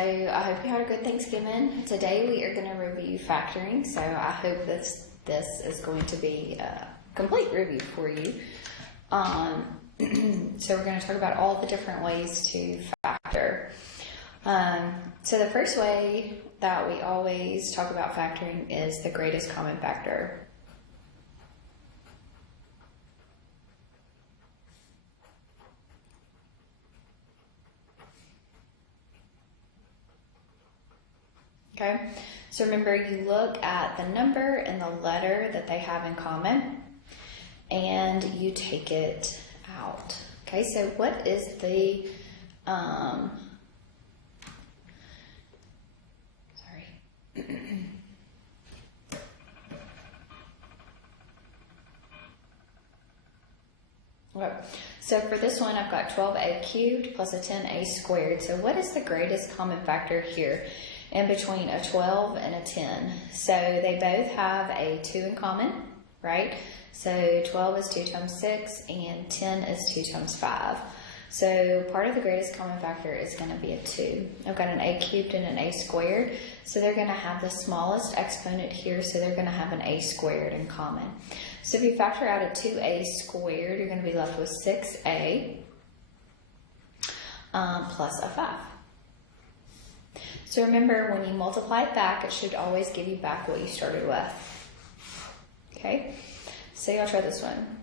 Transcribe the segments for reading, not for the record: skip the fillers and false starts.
I hope you had a good Thanksgiving. Today we are going to review factoring, so I hope this is going to be a complete review for you. So we're going to talk about all the different ways to factor. So the first way that we always talk about factoring is the greatest common factor. Okay, so remember, you look at the number and the letter that they have in common and you take it out. Okay, so what is the, Okay. So for this one, I've got 12a cubed plus a 10a squared. So what is the greatest common factor here in between a 12 and a 10? So they both have a 2 in common, right? So 12 is 2 times 6 and 10 is 2 times 5. So part of the greatest common factor is going to be a 2. I've got an a cubed and an a squared. So they're going to have the smallest exponent here, so they're going to have an a squared in common. So if you factor out a 2a squared, you're going to be left with 6a plus a 5. So remember, when you multiply it back, it should always give you back what you started with. Okay, so y'all try this one.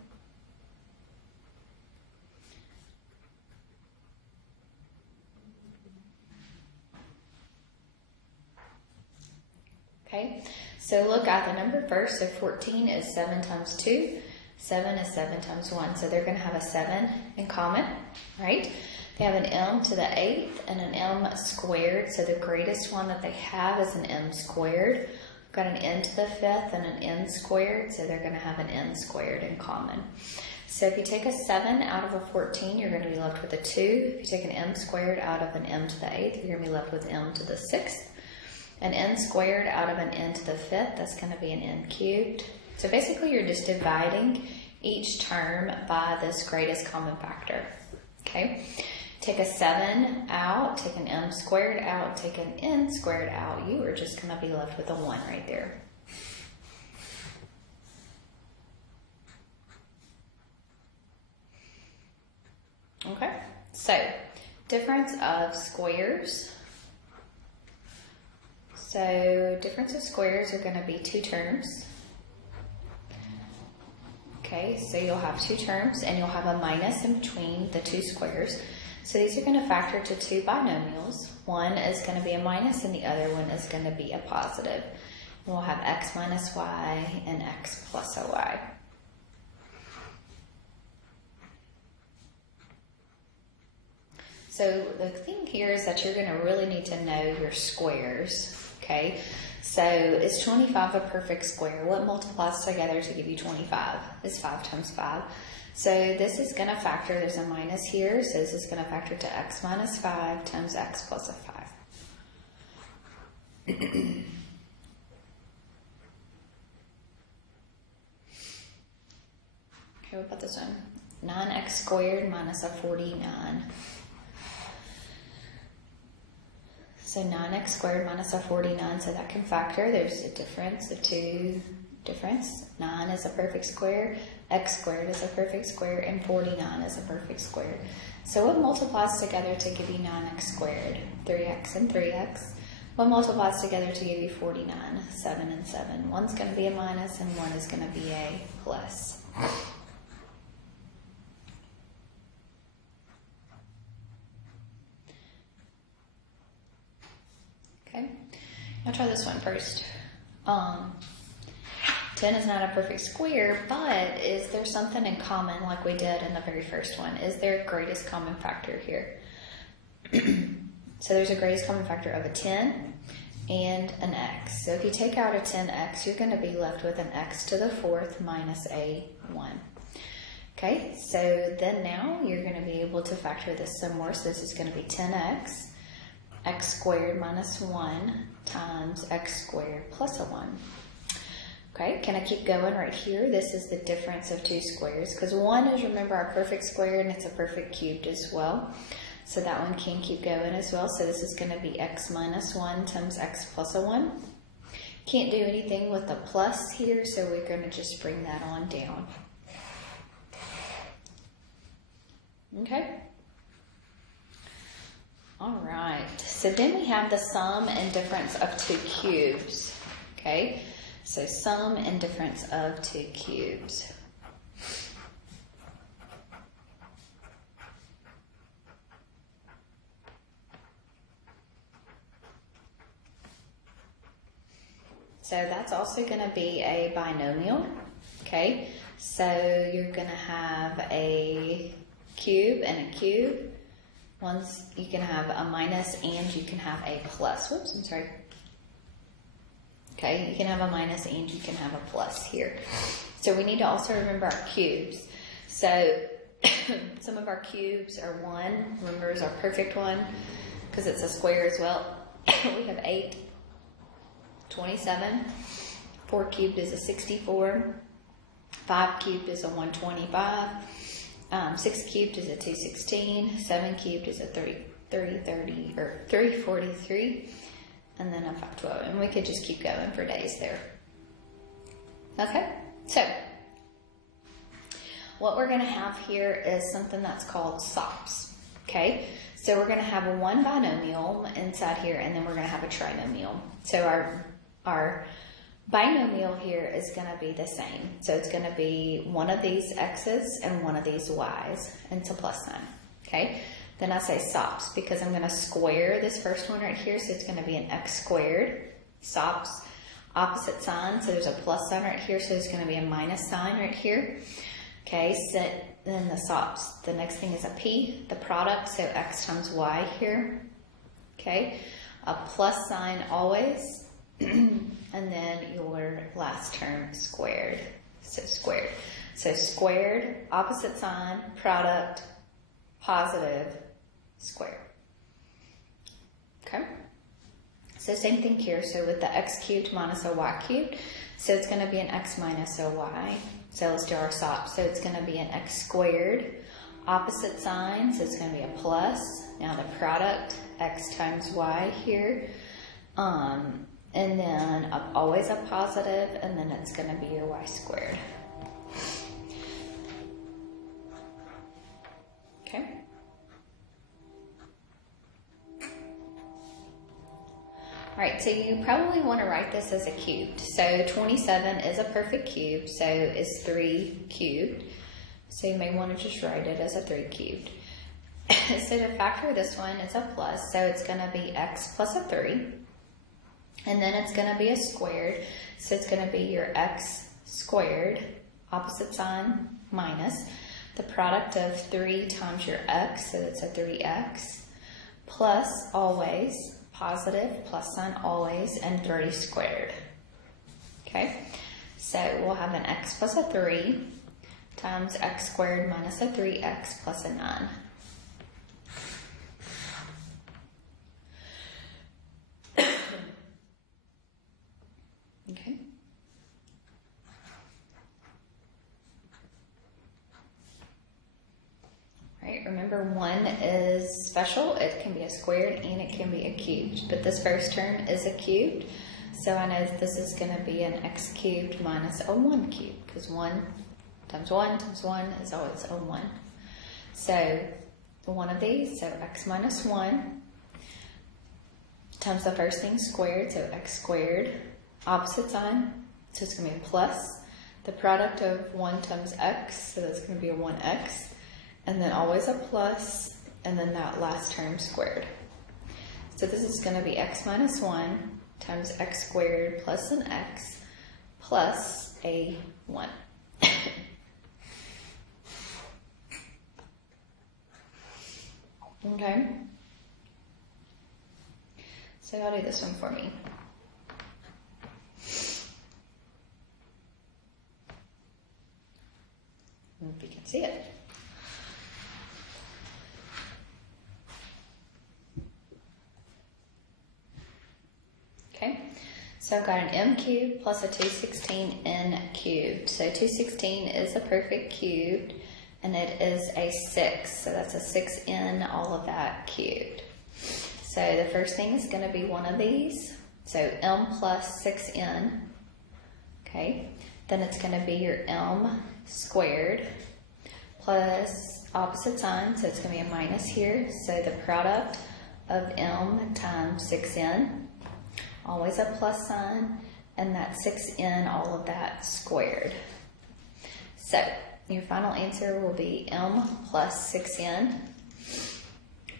Okay, so look at the number first. So 14 is 7 times 2. 7 is 7 times 1. So they're going to have a 7 in common, right? They have an m to the 8th and an m squared. So the greatest one that they have is an m squared. We've got an n to the 5th and an n squared. So they're going to have an n squared in common. So if you take a 7 out of a 14, you're going to be left with a 2. If you take an m squared out of an m to the 8th, you're going to be left with m to the 6th. An n squared out of an n to the 5th, that's going to be an n cubed. So basically you're just dividing each term by this greatest common factor. Okay, take a 7 out, take an m squared out, take an n squared out. You are just going to be left with a 1 right there. Okay, so difference of squares. So difference of squares are going to be 2 terms. Okay, so you'll have 2 terms and you'll have a minus in between the 2 squares. So these are going to factor to 2 binomials. One is going to be a minus and the other one is going to be a positive. And we'll have x minus y and x plus a y. So the thing here is that you're going to really need to know your squares. Okay, so is 25 a perfect square? What multiplies together to give you 25? Is 5 times 5. So this is going to factor, there's a minus here, so this is going to factor to x minus 5 times x plus a 5. Okay, what about this one? 9x squared minus a 49. So 9x squared minus a 49, so that can factor. There's a difference, the 2 difference. 9 is a perfect square, x squared is a perfect square, and 49 is a perfect square. So what multiplies together to give you 9x squared? 3x and 3x. What multiplies together to give you 49? 7 and 7. One's going to be a minus and one is going to be a plus. Okay, I'll try this one first. 10 is not a perfect square, but is there something in common like we did in the very first one? Is there a greatest common factor here? So there's a greatest common factor of a 10 and an x. So if you take out a 10x, you're going to be left with an x to the 4th minus a 1. Okay, so then now you're going to be able to factor this some more. So this is going to be 10x. X squared minus 1 times x squared plus a 1. Okay, can I keep going right here? This is the difference of 2 squares, because 1 is, remember, our perfect square and it's a perfect cubed as well. So that one can keep going as well. So this is going to be x minus 1 times x plus a 1. Can't do anything with the plus here, so we're going to just bring that on down. Okay. All right. So then we have the sum and difference of two cubes. Okay. So sum and difference of two cubes. So that's also going to be a binomial, okay? So you're going to have a cube and a cube. Once you can have a minus and you can have a plus. Whoops, I'm sorry. Okay, you can have a minus and you can have a plus here. So we need to also remember our cubes. So some of our cubes are 1. Remember, is our perfect one because it's a square as well. We have 8. 27, 4 cubed is a 64, 5 cubed is a 125, 6 cubed is a 216, 7 cubed is a 343, and then a 512. And we could just keep going for days there. Okay, so what we're going to have here is something that's called SOPs. Okay, so we're going to have one binomial inside here, and then we're going to have a trinomial. So our binomial here is going to be the same. So it's going to be one of these x's and one of these y's, and it's a plus sign. Okay, then I say SOPs because I'm going to square this first one right here, so it's going to be an x squared. SOPs, opposite sign, so there's a plus sign right here, so there's going to be a minus sign right here. Okay, so then the SOPs, the next thing is a p, the product, so x times y here. Okay, a plus sign always. And then your last term squared. So squared. So squared, opposite sign, product, positive, squared. Okay? So same thing here. So with the x cubed minus a y cubed, so it's going to be an x minus a y. So let's do our SOP. So it's going to be an x squared, opposite sign, so it's going to be a plus. Now the product, x times y here. And then always a positive, and then it's going to be your y squared. Okay. All right, so you probably want to write this as a cubed. So 27 is a perfect cube, so it's 3 cubed. So you may want to just write it as a 3 cubed. So to factor this one, it's a plus, so it's going to be x plus a 3. And then it's going to be a squared, so it's going to be your x squared, opposite sign, minus the product of 3 times your x, so it's a 3x, plus always, positive, plus sign always, and 30 squared. Okay, so we'll have an x plus a 3 times x squared minus a 3x plus a 9. Okay. Right, remember 1 is special. It can be a squared and it can be a cubed. But this first term is a cubed. So I know that this is going to be an x cubed minus a 1 cubed. Because 1 times 1 is always a 1. So one of these, so x minus 1 times the first thing squared, so x squared. Opposite sign, so it's going to be a plus. The product of 1 times x, so that's going to be a 1x. And then always a plus, and then that last term squared. So this is going to be x minus 1 times x squared plus an x plus a 1. Okay. So I'll do this one for me. If you can see it. Okay, so I've got an m cubed plus a 216 n cubed. So 216 is a perfect cubed. and it is a 6. So that's a 6n, all of that cubed. So the first thing is going to be one of these. So m plus 6n. Okay. Then it's going to be your m squared plus opposite sign. So it's going to be a minus here. So the product of m times 6n. Always a plus sign. And that 6n, all of that squared. So your final answer will be m plus 6n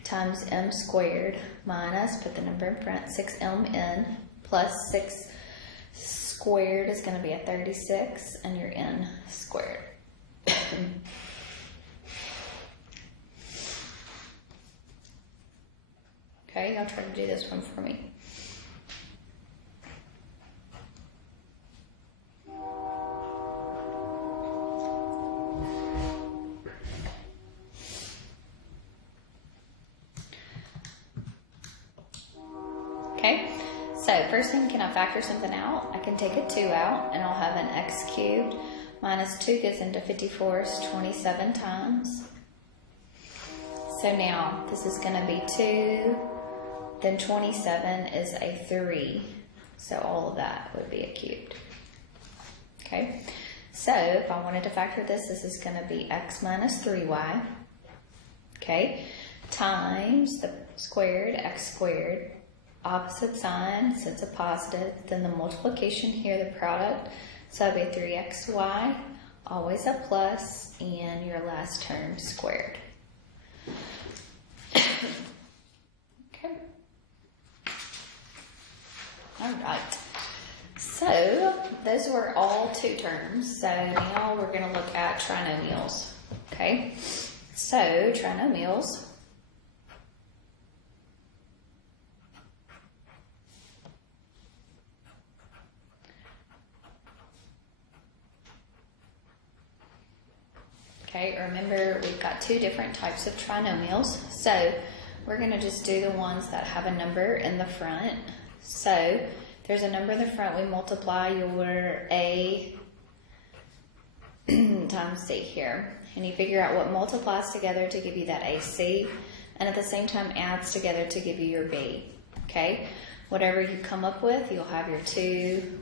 times m squared minus, put the number in front, 6mn plus 6 squared is going to be a 36, and your n squared. Okay, y'all try to do this one for me. Okay, so first thing, can I factor something out? I can take a 2 out, and I'll have an x cubed minus 2 goes into 54s 27 times. So now, this is going to be 2, then 27 is a 3, so all of that would be a cubed. Okay, so if I wanted to factor this, this is going to be x minus 3y, okay, times the squared, x squared, opposite sign, so it's a positive, then the multiplication here, the product, so it'll be 3xy, always a plus, and your last term squared. Okay. All right. So those were all 2 terms. So now we're going to look at trinomials. Okay. So trinomials. Okay, remember we've got 2 different types of trinomials. So we're going to just do the ones that have a number in the front. So there's a number in the front, we multiply your A times C here. And you figure out what multiplies together to give you that AC, and at the same time adds together to give you your B. Okay, whatever you come up with, you'll have your 2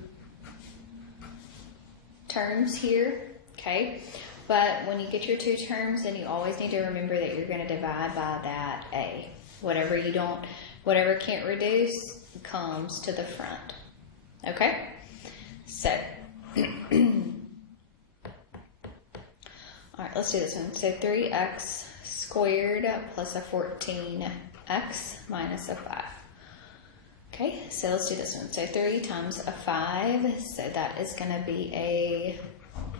terms here. Okay. But when you get your 2 terms, then you always need to remember that you're going to divide by that A. Whatever can't reduce comes to the front. Okay? So, alright, let's do this one. So 3x squared plus a 14x minus a 5. Okay, so let's do this one. So 3 times a 5, so that is going to be a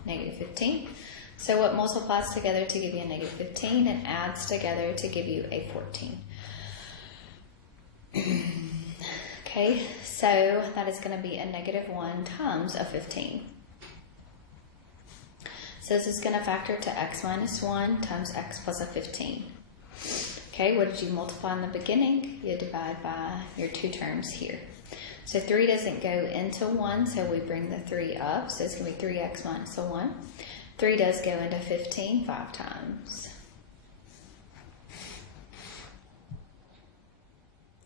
negative 15. So what multiplies together to give you a negative 15 and adds together to give you a 14? Okay, so that is going to be a negative 1 times a 15. So this is going to factor to x minus 1 times x plus a 15. Okay, what did you multiply in the beginning? You divide by your 2 terms here. So 3 doesn't go into 1, so we bring the 3 up. So it's going to be 3x minus a 1. 3 does go into 15 5 times.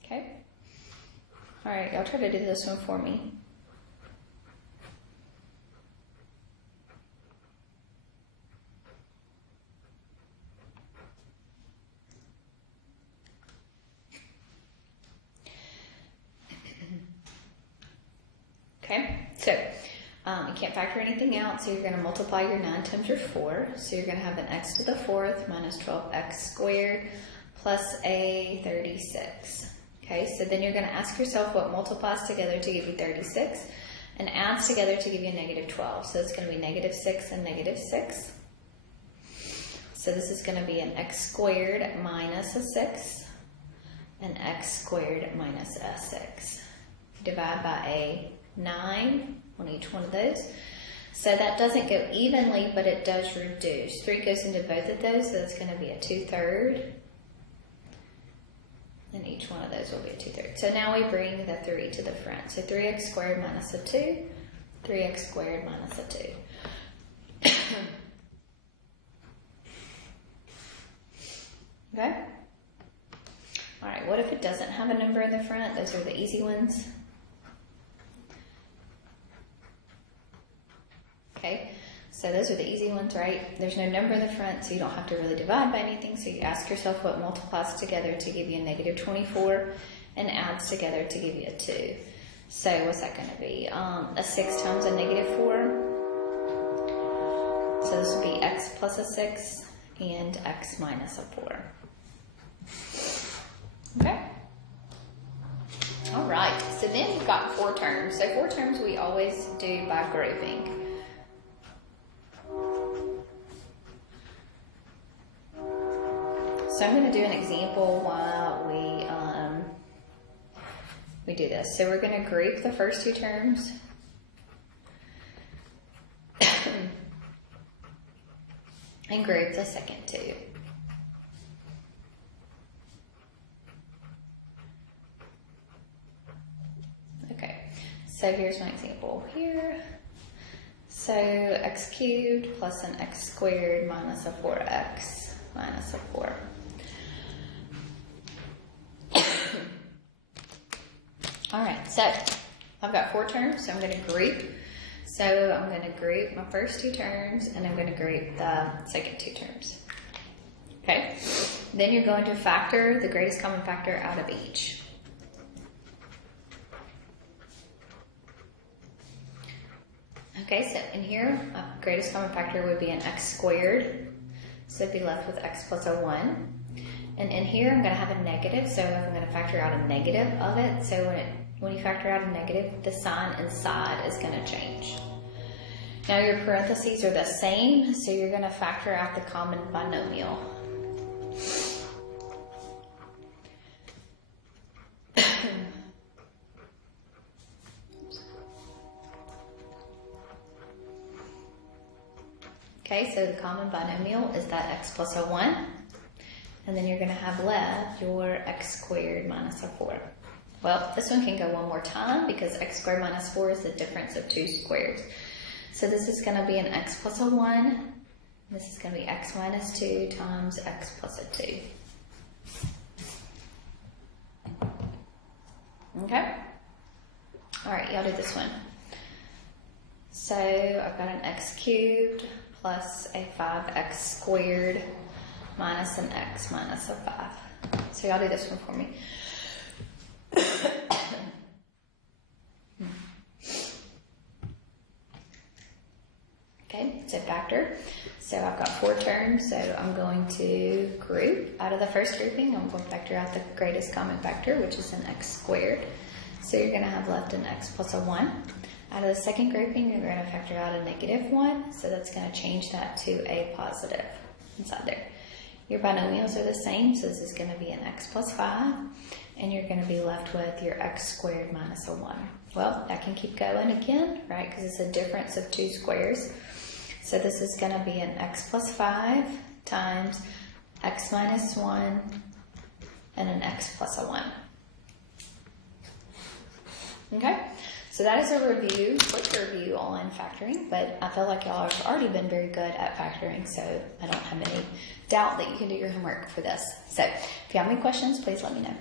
Okay. All right, y'all try to do this one for me. Okay, so you can't factor anything out, so you're going to multiply your 9 times your 4. So you're going to have an x to the 4th minus 12x squared plus a 36. Okay, so then you're going to ask yourself what multiplies together to give you 36 and adds together to give you negative 12. So it's going to be negative 6 and negative 6. So this is going to be an x squared minus a 6 and x squared minus a 6. Divide by a 9 on each one of those. So that doesn't go evenly, but it does reduce. 3 goes into both of those, so it's going to be a 2/3. And each one of those will be a 2/3. So now we bring the 3 to the front. So 3x squared minus a 2, 3x squared minus a 2. Okay? All right, what if it doesn't have a number in the front? Those are the easy ones. Okay, so those are the easy ones, right? There's no number in the front, so you don't have to really divide by anything. So you ask yourself what multiplies together to give you a negative 24 and adds together to give you a 2. So what's that going to be? A 6 times a negative 4. So this would be x plus a 6 and x minus a 4. Okay? All right, so then you've got 4 terms. So 4 terms we always do by grouping. So I'm going to do an example while we do this. So we're going to group the first 2 terms. And group the second 2. Okay, so here's my example here. So x cubed plus an x squared minus a 4x minus a 4. All right, so I've got 4 terms, so I'm going to group. So I'm going to group my first 2 terms, and I'm going to group the second 2 terms. Okay, then you're going to factor the greatest common factor out of each. Okay, so in here, my greatest common factor would be an x squared. So I'd be left with x plus a 1. And in here, I'm going to have a negative, so I'm going to factor out a negative of it. So when you factor out a negative, the sign inside is going to change. Now your parentheses are the same, so you're going to factor out the common binomial. Okay, so the common binomial is that x plus a 1. And then you're going to have left your x squared minus a 4. Well, this one can go one more time because x squared minus 4 is the difference of 2 squares. So this is going to be an x plus a 1. This is going to be x minus 2 times x plus a 2. Okay? All right, y'all do this one. So I've got an x cubed plus a 5x squared minus an x minus a 5. So y'all do this one for me. Okay, so factor. So I've got 4 terms, so I'm going to group. Out of the first grouping, I'm going to factor out the greatest common factor, which is an x squared. So you're going to have left an x plus a 1. Out of the second grouping, you're going to factor out a negative 1, so that's going to change that to a positive inside there. Your binomials are the same, so this is going to be an x plus 5, and you're going to be left with your x squared minus a 1. Well, I can keep going again, right, because it's a difference of 2 squares. So this is going to be an x plus 5 times x minus 1 and an x plus a 1. Okay, so that is a review, quick review on factoring, but I feel like y'all have already been very good at factoring, so I don't have any doubt that you can do your homework for this. So if you have any questions, please let me know.